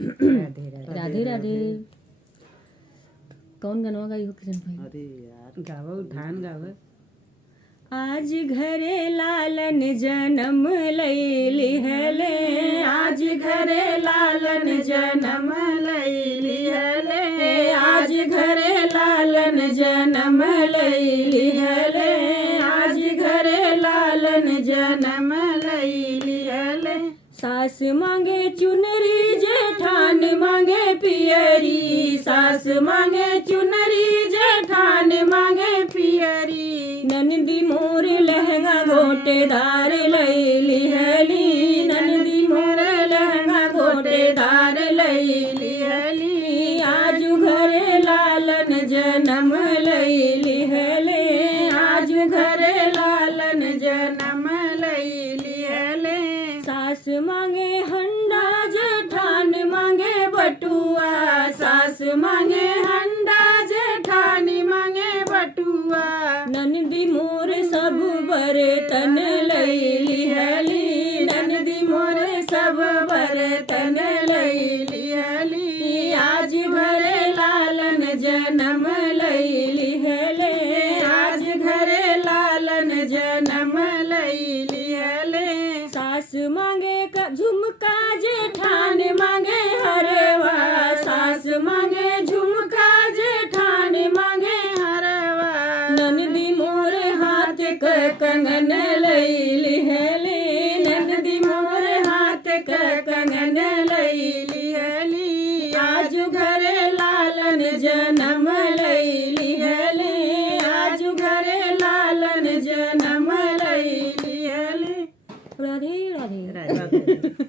राधे राधे। कौन गनवा गाई हो किशन भाई? अरे यार गावो धान गावो। आज घरे लालन जन्म लैली हले, आज घरे लालन जन्म लैली हले, आज घरे लालन जन्म लैली हले, आज घरे लालन जन्म लैली हले। सास मांगे चुनरी जेठान मांगे पियरी, सास मांगे चुनरी जेठान मांगे पियरी। ननदी मोर लहंगा गोटेदार लैली हली, ननदी मोर लहंगा गोटेदार लैली हली। आजू घरे लालन जन्म लैली हले, आजू घरे लालन जन्म लैली हले। सास मांगे हंडा जेठान मांगे बटुआ, सास मांगे हंडा जेठान मांगे बटुआ। ननदी मोर सब बर्तन लैली हली, ननदी मोर सब बर्तन लैली हली। आज घरे लालन जन्म लैली हले, आज घरे लालन जन्म लैली हले। सास मांगे झुमका जेठान मांगे हरवा, सास मांगे झुमका जेठान मांगे हरवा। ननदी मोर हाथ क कंगन लैली हले, ननदी मोर हाथ क कंगन लैली हली। आज घरे लालन जन्म लैली हले, आज घरे लालन जन्म लैली हले। राधे राधे। राधे।